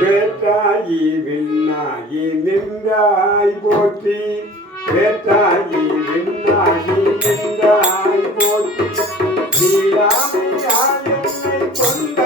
வேட்டாயி விண்ணாயி நின்றாய் போற்றி. வேட்டாயி விண்ணாயி நின்றாய் போற்றி. நீராமையாய் என்னை கொண்டாய்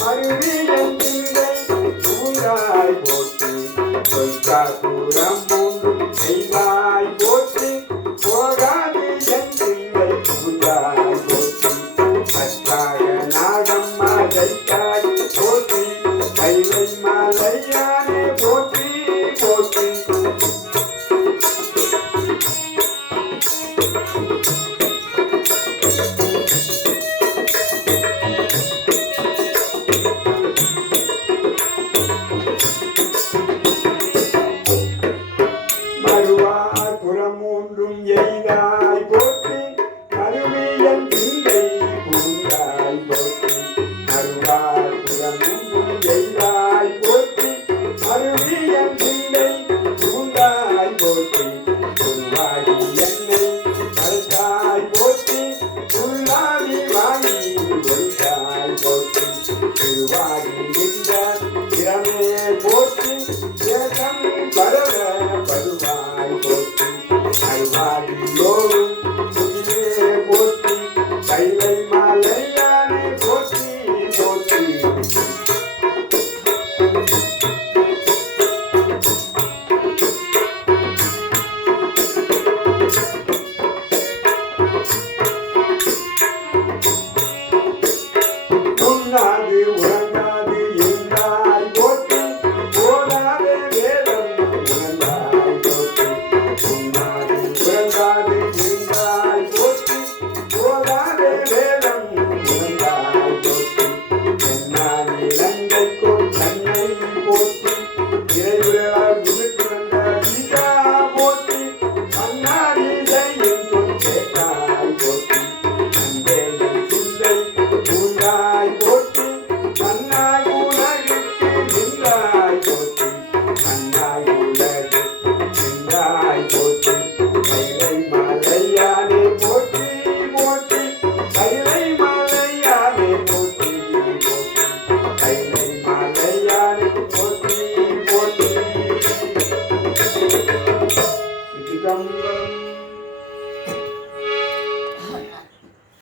மருவியன் திரை பூந்தாய் போற்றி பொய்க்காசூரம் இடமே போற்றி ஏகம் பரவ